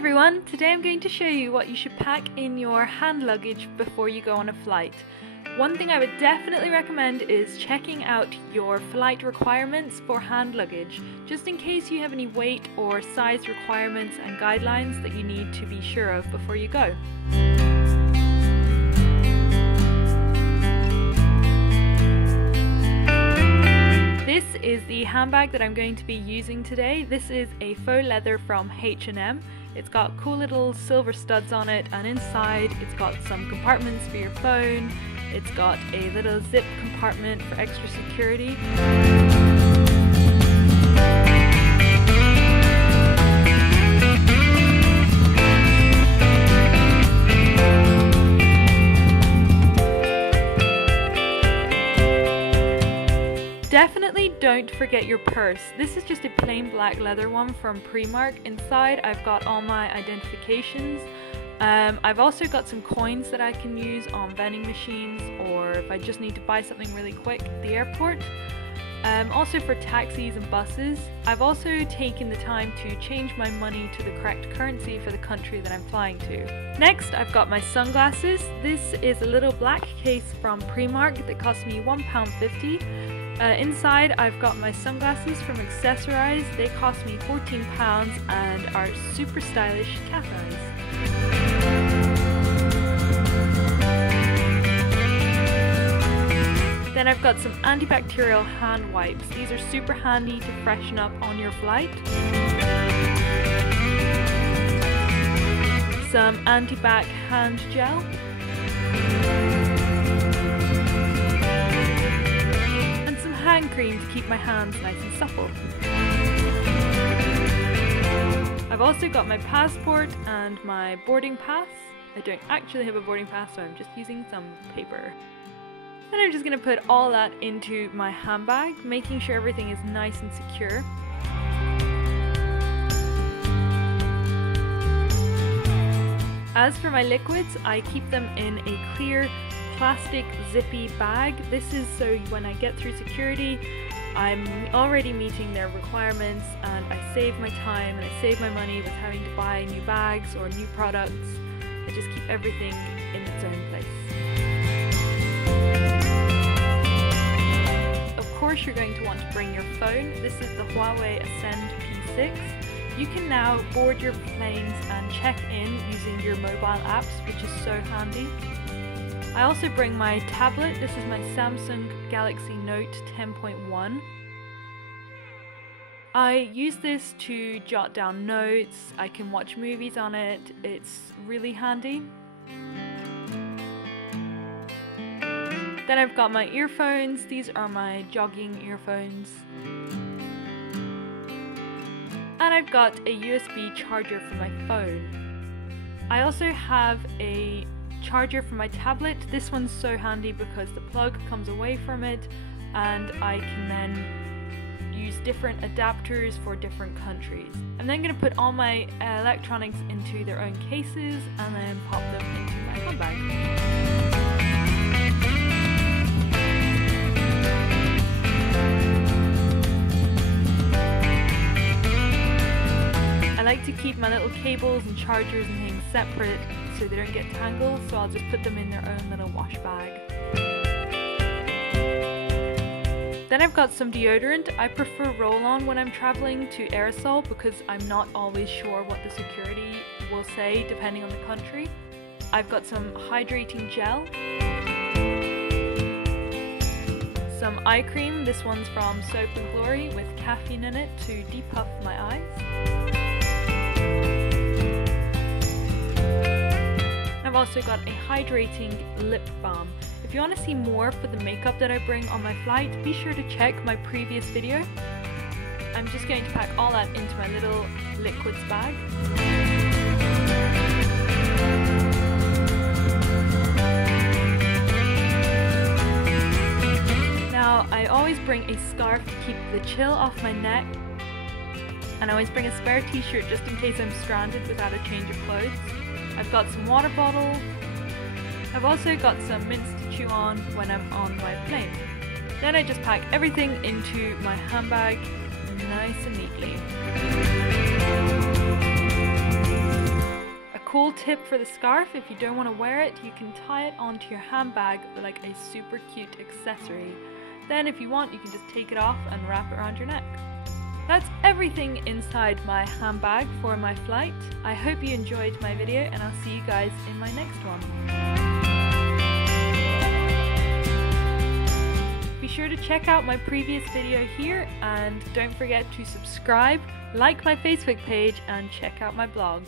everyone, today I'm going to show you what you should pack in your hand luggage before you go on a flight. One thing I would definitely recommend is checking out your flight requirements for hand luggage, just in case you have any weight or size requirements and guidelines that you need to be sure of before you go. This is the handbag that I'm going to be using today. This is a faux leather from H&M. It's got cool little silver studs on it, and inside it's got some compartments for your phone. It's got a little zip compartment for extra security. Definitely don't forget your purse. This is just a plain black leather one from Primark. Inside I've got all my identifications. I've also got some coins that I can use on vending machines, or if I just need to buy something really quick at the airport. Also for taxis and buses. I've also taken the time to change my money to the correct currency for the country that I'm flying to. Next, I've got my sunglasses. This is a little black case from Primark that cost me £1.50. Inside I've got my sunglasses from Accessorize. They cost me £14 and are super stylish cat eyes. Then I've got some antibacterial hand wipes. These are super handy to freshen up on your flight. Some anti-bac hand gel. And some hand cream to keep my hands nice and supple. I've also got my passport and my boarding pass. I don't actually have a boarding pass, so I'm just using some paper. And I'm just going to put all that into my handbag, making sure everything is nice and secure. As for my liquids, I keep them in a clear plastic zippy bag. This is so when I get through security, I'm already meeting their requirements, and I save my time and I save my money with having to buy new bags or new products. I just keep everything in its own place. Of course, you're going to want to bring your phone. This is the Huawei Ascend P6. You can now board your planes and check in using your mobile apps, which is so handy. I also bring my tablet. This is my Samsung Galaxy Note 10.1. I use this to jot down notes. I can watch movies on it. It's really handy. Then I've got my earphones. These are my jogging earphones. And I've got a USB charger for my phone. I also have a charger for my tablet. This one's so handy because the plug comes away from it, and I can then use different adapters for different countries. I'm then going to put all my electronics into their own cases and then pop them into my handbag. I like to keep my little cables and chargers and things separate so they don't get tangled, so I'll just put them in their own little wash bag. Then I've got some deodorant. I prefer roll-on when I'm traveling to aerosol because I'm not always sure what the security will say depending on the country. I've got some hydrating gel. Some eye cream. This one's from Soap & Glory with caffeine in it to depuff my eyes. I've also got a hydrating lip balm. If you want to see more for the makeup that I bring on my flight, be sure to check my previous video. I'm just going to pack all that into my little liquids bag. Now, I always bring a scarf to keep the chill off my neck, and I always bring a spare t-shirt just in case I'm stranded without a change of clothes. I've got some water bottle. I've also got some mints to chew on when I'm on my plane. Then I just pack everything into my handbag nice and neatly. Cool tip for the scarf: if you don't want to wear it, you can tie it onto your handbag like a super cute accessory. Then if you want, you can just take it off and wrap it around your neck. That's everything inside my handbag for my flight. I hope you enjoyed my video, and I'll see you guys in my next one. Be sure to check out my previous video here, and don't forget to subscribe, like my Facebook page, and check out my blog.